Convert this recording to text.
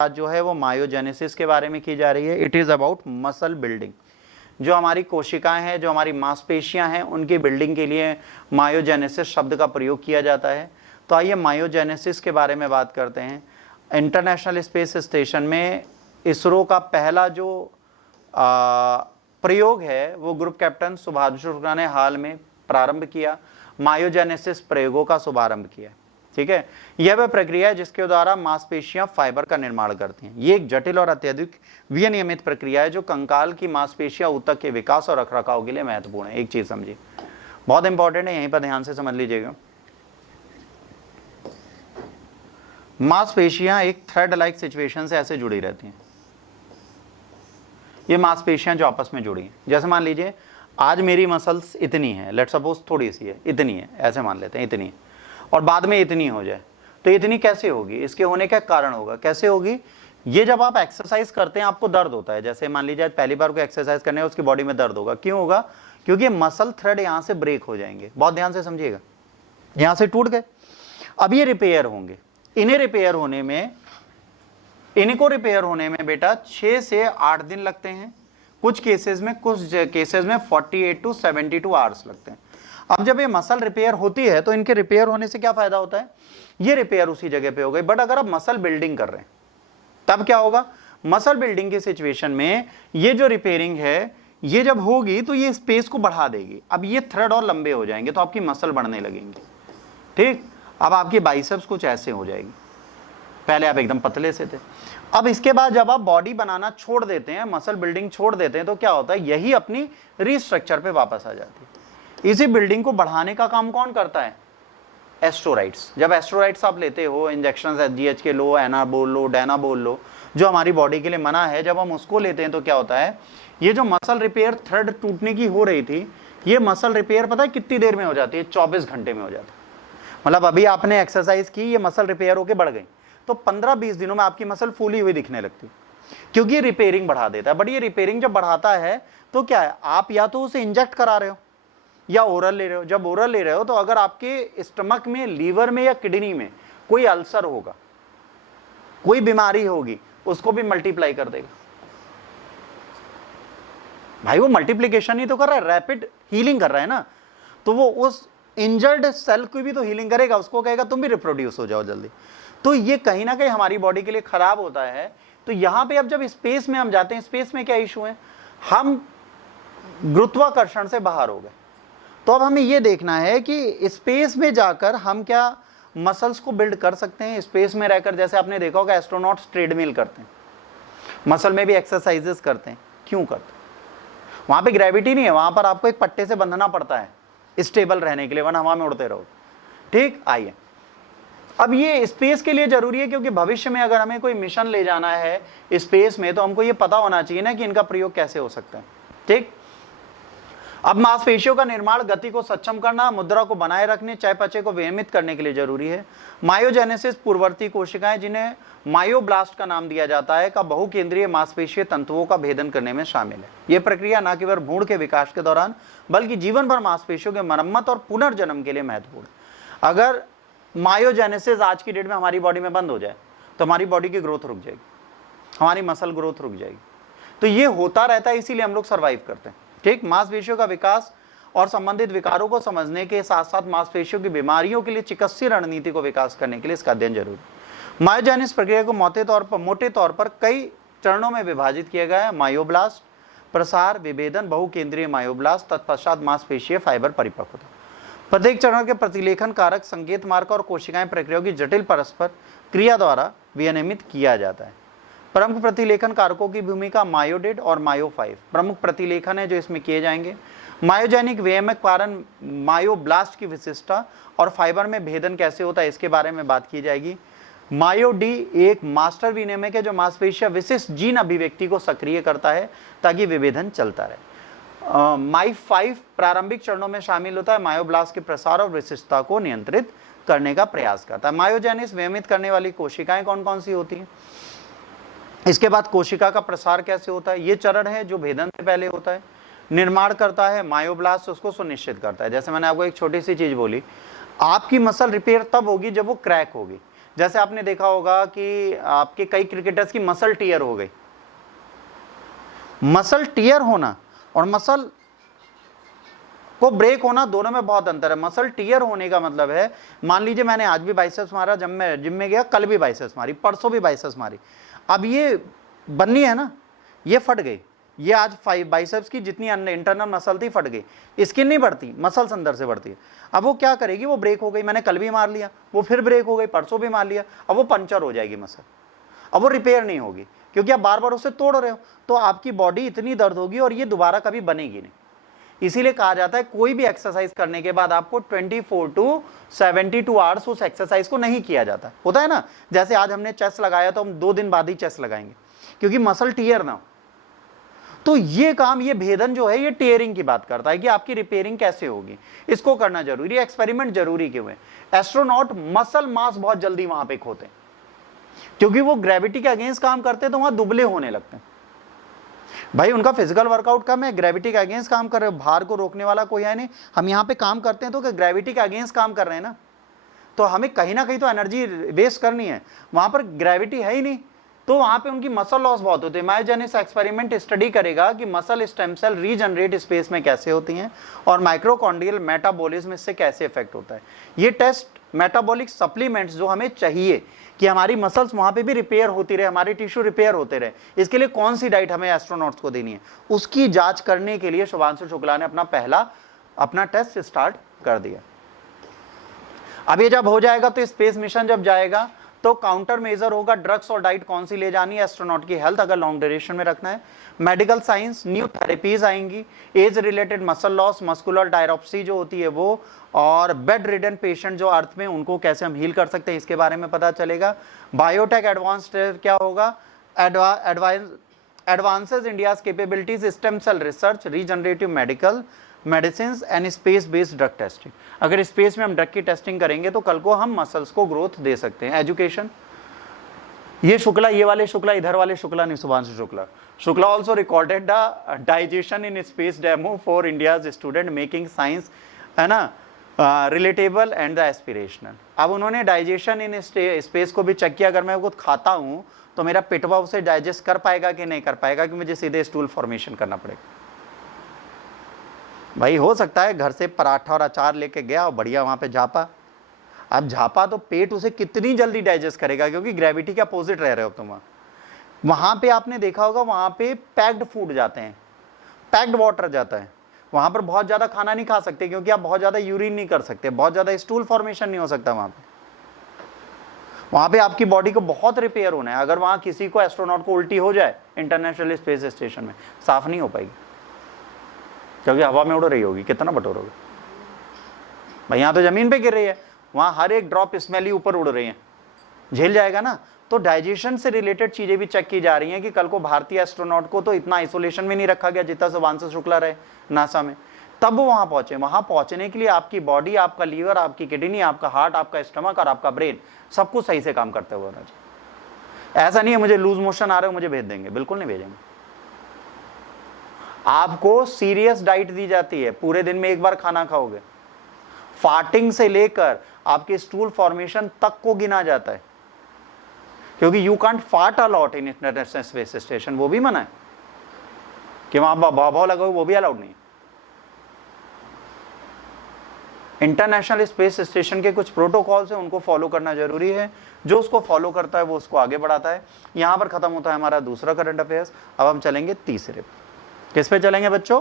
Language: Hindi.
बात जो है वो मायोजेनेसिस के बारे में की जा रही है। It is about muscle building. जो हमारी कोशिकाएं हैं, जो हमारी मांसपेशियां हैं, उनकी बिल्डिंग के लिए मायोजेनेसिस शब्द का प्रयोग किया जाता है। तो आइए मायोजेनेसिस के बारे में बात करते हैं। इंटरनेशनल स्पेस स्टेशन में इसरो का पहला जो प्रयोग है वो ग्रुप कैप्टन सुभांशु शुक्ला ने हाल में प्रारंभ किया, मायोजेनेसिस प्रयोगों का शुभारंभ किया। ठीक है, यह वह प्रक्रिया है जिसके द्वारा मांसपेशियां फाइबर का निर्माण करती हैं। ये एक जटिल और अत्यधिक विनियमित प्रक्रिया है जो कंकाल की मांसपेशियां ऊतक के विकास और रखरखाव के लिए महत्वपूर्ण है। एक चीज समझिए, बहुत इंपॉर्टेंट है, यहीं पर ध्यान से समझ लीजिएगा। मांसपेशियां एक थ्रेड लाइक सिचुएशन से ऐसे जुड़ी रहती हैं। ये मांसपेशियां जो आपस में जुड़ी हैं, जैसे मान लीजिए आज मेरी मसल्स इतनी है, लेट्स सपोज थोड़ी सी है, इतनी है, ऐसे मान लेते हैं इतनी है, और बाद में इतनी हो जाए, तो इतनी कैसे होगी? इसके होने का कारण होगा, कैसे होगी? ये जब आप एक्सरसाइज करते हैं आपको दर्द होता है, जैसे मान लीजिए पहली बार को एक्सरसाइज करने उसकी बॉडी में दर्द होगा। क्यों होगा? क्योंकि मसल थ्रेड यहां से ब्रेक हो जाएंगे। बहुत ध्यान से समझिएगा, यहां से टूट गए, अब ये रिपेयर होंगे। इन्हें रिपेयर होने में, इनको रिपेयर होने में बेटा 6 से 8 दिन लगते हैं, कुछ केसेस में 48 to 72 आवर्स लगते हैं। अब जब ये मसल रिपेयर होती है तो इनके रिपेयर होने से क्या फायदा होता है? ये रिपेयर उसी जगह पे हो गई। बट अगर आप मसल बिल्डिंग कर रहे हैं तब क्या होगा? मसल बिल्डिंग की सिचुएशन में ये जो रिपेयरिंग है ये जब होगी तो ये स्पेस को बढ़ा देगी। अब ये थ्रेड और लंबे हो जाएंगे तो आपकी मसल बढ़ने लगेंगी। ठीक, अब आपकी बाइसेप्स कुछ ऐसे हो जाएगी, पहले आप एकदम पतले से थे। अब इसके बाद जब आप बॉडी बनाना छोड़ देते हैं, मसल बिल्डिंग छोड़ देते हैं, तो क्या होता है? यही अपनी रिस्ट्रक्चर पे वापस आ जाती है। इसी बिल्डिंग को बढ़ाने का काम कौन करता है? एस्ट्रोराइड्स। जब एस्ट्रोराइड्स आप लेते हो, इंजेक्शन एचजीएच के लो, एनाबोल लो, डैनाबोल लो, जो हमारी बॉडी के लिए मना है, जब हम उसको लेते हैं तो क्या होता है? ये जो मसल रिपेयर थ्रेड टूटने की हो रही थी, ये मसल रिपेयर पता है कितनी देर में हो जाती है? 24 घंटे में हो जाती है। मतलब अभी आपने एक्सरसाइज की, ये मसल रिपेयर होकर बढ़ गई, तो 15-20 दिनों में आपकी मसल फूली हुई दिखने लगती, क्योंकि ये रिपेयरिंग बढ़ा देता है। बट ये रिपेयरिंग जब बढ़ाता है तो क्या है? आप या तो उसे इंजेक्ट करा रहे हो या ओरल ले रहे हो। जब ओरल ले रहे हो तो अगर आपके स्टमक में, लीवर में या किडनी में कोई अल्सर होगा, कोई बीमारी होगी, उसको भी मल्टीप्लाई कर देगा। भाई वो मल्टीप्लिकेशन ही तो कर रहा है, रैपिड हीलिंग कर रहा है ना, तो वो उस इंजर्ड सेल की भी तो हीलिंग करेगा, उसको कहेगा तुम भी रिप्रोड्यूस हो जाओ जल्दी। तो ये कहीं ना कहीं हमारी बॉडी के लिए खराब होता है। तो यहां पे अब जब स्पेस में हम जाते हैं, स्पेस में क्या इशू है? हम गुरुत्वाकर्षण से बाहर हो गए। तो अब हमें ये देखना है कि स्पेस में जाकर हम क्या मसल्स को बिल्ड कर सकते हैं स्पेस में रहकर। जैसे आपने देखा होगा एस्ट्रोनॉट्स ट्रेडमिल करते हैं, मसल में भी एक्सरसाइजेस करते हैं। क्यों करते हैं? वहां पे ग्रेविटी नहीं है, वहां पर आपको एक पट्टे से बंधना पड़ता है स्टेबल रहने के लिए, वरना हवा में उड़ते रहो। ठीक, आइए अब ये स्पेस के लिए जरूरी है, क्योंकि भविष्य में अगर हमें कोई मिशन ले जाना है स्पेस में तो हमको ये पता होना चाहिए ना कि इनका प्रयोग कैसे हो सकता है। ठीक, अब मांसपेशियों का निर्माण, गति को सक्षम करना, मुद्रा को बनाए रखने, चयापचय को विनियमित करने के लिए जरूरी है। मायोजेनेसिस पूर्ववर्ती कोशिकाएं, जिन्हें मायोब्लास्ट का नाम दिया जाता है, का बहुकेंद्रीय मांसपेशीय तंतुओं का भेदन करने में शामिल है। यह प्रक्रिया न केवल भ्रूण के विकास के दौरान बल्कि जीवन भर मांसपेशियों के मरम्मत और पुनर्जन्म के लिए महत्वपूर्ण है। अगर मायोजेनेसिस आज की डेट में हमारी बॉडी में बंद हो जाए तो हमारी बॉडी की ग्रोथ रुक जाएगी, हमारी मसल ग्रोथ रुक जाएगी। तो ये होता रहता है, इसीलिए हम लोग सर्वाइव करते हैं। ठीक, मांसपेशियों का विकास और संबंधित विकारों को समझने के साथ साथ मांसपेशियों की बीमारियों के लिए चिकित्सीय रणनीति को विकास करने के लिए इसका अध्ययन जरूरी है। मायोजेनेसिस प्रक्रिया को मोटे तौर पर कई चरणों में विभाजित किया गया है। मायोब्लास्ट, प्रसार, विभेदन, बहुकेंद्रीय मायोब्लास्ट, तत्पश्चात मांसपेशीय फाइबर परिपक्वता। प्रत्येक चरण के प्रतिलेखन कारक, संकेत मार्ग और कोशिकाएं प्रक्रियाओं की जटिल परस्पर क्रिया द्वारा विनियमित किया जाता है। प्रमुख प्रतिलेखन कारकों की भूमिका मायोडेट और मायो5 प्रमुख प्रतिलेखन है जो इसमें किए जाएंगे। मायोजेनिक विनियमक कारण, मायोब्लास्ट की विशिष्टता और फाइबर में भेदन कैसे होता है इसके बारे में बात की जाएगी। मायोडी एक मास्टर विनियमक है जो मांसपेशियां विशिष्ट जीन अभिव्यक्ति को सक्रिय करता है ताकि विभेदन चलता रहे। माई5 प्रारंभिक चरणों में शामिल होता है, मायोब्लास्ट के प्रसार और विशिष्टता को नियंत्रित करने का प्रयास करता है। मायोजेनिस विनियमित करने वाली कोशिकाएं कौन कौन सी होती हैं? इसके बाद कोशिका का प्रसार कैसे होता है? ये चरण है जो भेदन से पहले होता है। निर्माण करता है मायोब्लास्ट, उसको सुनिश्चित करता है। जैसे मैंने आपको एक छोटी सी चीज बोली, आपकी मसल रिपेयर तब होगी जब वो क्रैक होगी, जैसे आपने देखा होगा कि आपके कई क्रिकेटर्स की मसल टियर हो गई। मसल टियर होना और मसल को ब्रेक होना दोनों में बहुत अंतर है। मसल टियर होने का मतलब है, मान लीजिए मैंने आज भी बाइसेप्स मारा, जब मैं जिम में गया कल भी बाइसेप्स मारी, परसों भी बाइसेप्स मारी, अब ये बननी है ना, ये फट गई, ये आज बाइसेप्स की जितनी इंटरनल मसल थी फट गई, स्किन नहीं बढ़ती, मसल्स अंदर से बढ़ती है। अब वो क्या करेगी, वो ब्रेक हो गई, मैंने कल भी मार लिया, वो फिर ब्रेक हो गई, परसों भी मार लिया, अब वो पंचर हो जाएगी मसल, अब वो रिपेयर नहीं होगी, क्योंकि आप बार बार उसे तोड़ रहे हो, तो आपकी बॉडी इतनी दर्द होगी और ये दोबारा कभी बनेगी नहीं। इसीलिए कहा जाता है कोई भी एक्सरसाइज करने के बाद आपको 24 to 72 आवर्स उस एक्सरसाइज को नहीं किया जाता। होता है ना, जैसे आज हमने चेस्ट लगाया तो हम 2 दिन बाद ही चेस्ट लगाएंगे, क्योंकि मसल टियर ना हो। तो ये काम, ये भेदन जो है, ये टियरिंग की बात करता है कि आपकी रिपेयरिंग कैसे होगी, इसको करना जरूरी है। एक्सपेरिमेंट जरूरी क्यों है? एस्ट्रोनॉट मसल मास बहुत जल्दी वहां पे खोते हैं, क्योंकि वो ग्रेविटी के अगेंस्ट काम करते हैं, तो वहां दुबले होने लगते हैं। भाई उनका फिजिकल वर्कआउट कम है, ग्रेविटी के अगेंस्ट काम कर रहे हो, भार को रोकने वाला कोई है नहीं। हम यहाँ पे काम करते हैं तो ग्रेविटी के अगेंस्ट काम कर रहे हैं ना, तो हमें कहीं ना कहीं तो एनर्जी वेस्ट करनी है, वहां पर ग्रेविटी है ही नहीं, तो वहां पे उनकी मसल लॉस बहुत होती है। मायोजेनिस एक्सपेरिमेंट स्टडी करेगा कि muscle stem cell regenerate space में कैसे होती हैं और माइक्रोकॉन्ड्रियल मेटाबॉलिज्म इससे कैसे इफेक्ट होता है। ये टेस्ट मेटाबॉलिक सप्लीमेंट्स जो हमें चाहिए कि हमारी मसल्स वहां पे भी रिपेयर होती रहे, हमारे टिश्यू रिपेयर होते रहे, इसके लिए कौन सी डाइट हमें एस्ट्रोनॉट्स को देनी है, उसकी जांच करने के लिए शुभांशु शुक्ला ने अपना टेस्ट स्टार्ट कर दिया। अब ये जब हो जाएगा तो स्पेस मिशन जब जाएगा तो काउंटर मेजर होगा, ड्रग्स और डाइट कौन सी ले जानी है, एस्ट्रोनॉट की हेल्थ अगर लॉन्ग ड्यूरेशन में रखना है। मेडिकल साइंस, न्यू थेरेपीज आएंगी, age related muscle loss, muscular डायरोप्सी जो होती है वो, और बेड रिडन पेशेंट जो अर्थ में, उनको कैसे हम हील कर सकते हैं इसके बारे में पता चलेगा। बायोटेक एडवांस्ड क्या होगा, advances India's capabilities, stem cell research, regenerative medicine and space based drug testing. अगर स्पेस में हम ड्रग की टेस्टिंग करेंगे तो कल को हम मसल्स को ग्रोथ दे सकते हैं। एजुकेशन, ये शुक्ला, ये वाले शुक्ला, इधर वाले शुक्ला नहीं, Shubhanshu Shukla. Shukla also recorded the digestion in space demo for India's student making science, है ना, रिलेटेबल एंड द एस्पिरेशनल। अब उन्होंने डाइजेशन इन स्पेस को भी चेक किया, अगर मैं कुछ खाता हूँ तो मेरा पेटवा उसे डाइजेस्ट कर पाएगा कि नहीं कर पाएगा, कि मुझे सीधे स्टूल फॉर्मेशन करना पड़ेगा। भाई हो सकता है घर से पराठा और अचार लेके गया और बढ़िया वहां पे झापा, अब झापा तो पेट उसे कितनी जल्दी डाइजेस्ट करेगा, क्योंकि ग्रेविटी के अपोजिट रह रहे हो तुम। वहां पे आपने देखा होगा, वहां पे पैक्ड फूड जाते हैं, पैक्ड वाटर जाता है, वहां पर बहुत ज्यादा खाना नहीं खा सकते, क्योंकि आप बहुत ज्यादा यूरिन नहीं कर सकते, बहुत ज्यादा स्टूल फॉर्मेशन नहीं हो सकता वहां पे आपकी बॉडी को बहुत रिपेयर होना है। अगर वहां किसी को, एस्ट्रोनॉट को उल्टी हो जाए इंटरनेशनल स्पेस स्टेशन में, साफ नहीं हो पाएगी, क्योंकि हवा में उड़ रही होगी, कितना बटोरोगे भाई, यहाँ तो जमीन पे गिर रही है, वहां हर एक ड्रॉप स्मेली ऊपर उड़ रही है, झेल जाएगा ना। तो डाइजेशन से रिलेटेड चीजें भी चेक की जा रही हैं कि कल को भारतीय एस्ट्रोनॉट को तो इतना आइसोलेशन में नहीं रखा गया जितना शुभांशु शुक्ला रहे नासा में, तब वो वहां पहुंचे। वहां पहुंचने के लिए आपकी बॉडी, आपका लीवर, आपकी किडनी, आपका हार्ट, आपका स्टमक और आपका ब्रेन सब कुछ सही से काम करते हुए होना चाहिए। ऐसा नहीं है मुझे लूज मोशन आ रहे हो मुझे भेज देंगे, बिल्कुल नहीं भेजेंगे। आपको सीरियस डाइट दी जाती है, पूरे दिन में एक बार खाना खाओगे, फार्टिंग से लेकर आपके स्टूल फॉर्मेशन तक को गिना जाता है, क्योंकि you can't fart a lot in International Space Station, वो भी मना है कि वहां भाव लगाओ, वो भी अलाउड नहीं। इंटरनेशनल स्पेस स्टेशन के कुछ प्रोटोकॉल्स हैं, उनको फॉलो करना जरूरी है, जो उसको फॉलो करता है वो उसको आगे बढ़ाता है। यहां पर खत्म होता है हमारा दूसरा करंट अफेयर्स। अब हम चलेंगे तीसरे, किस पे चलेंगे बच्चों?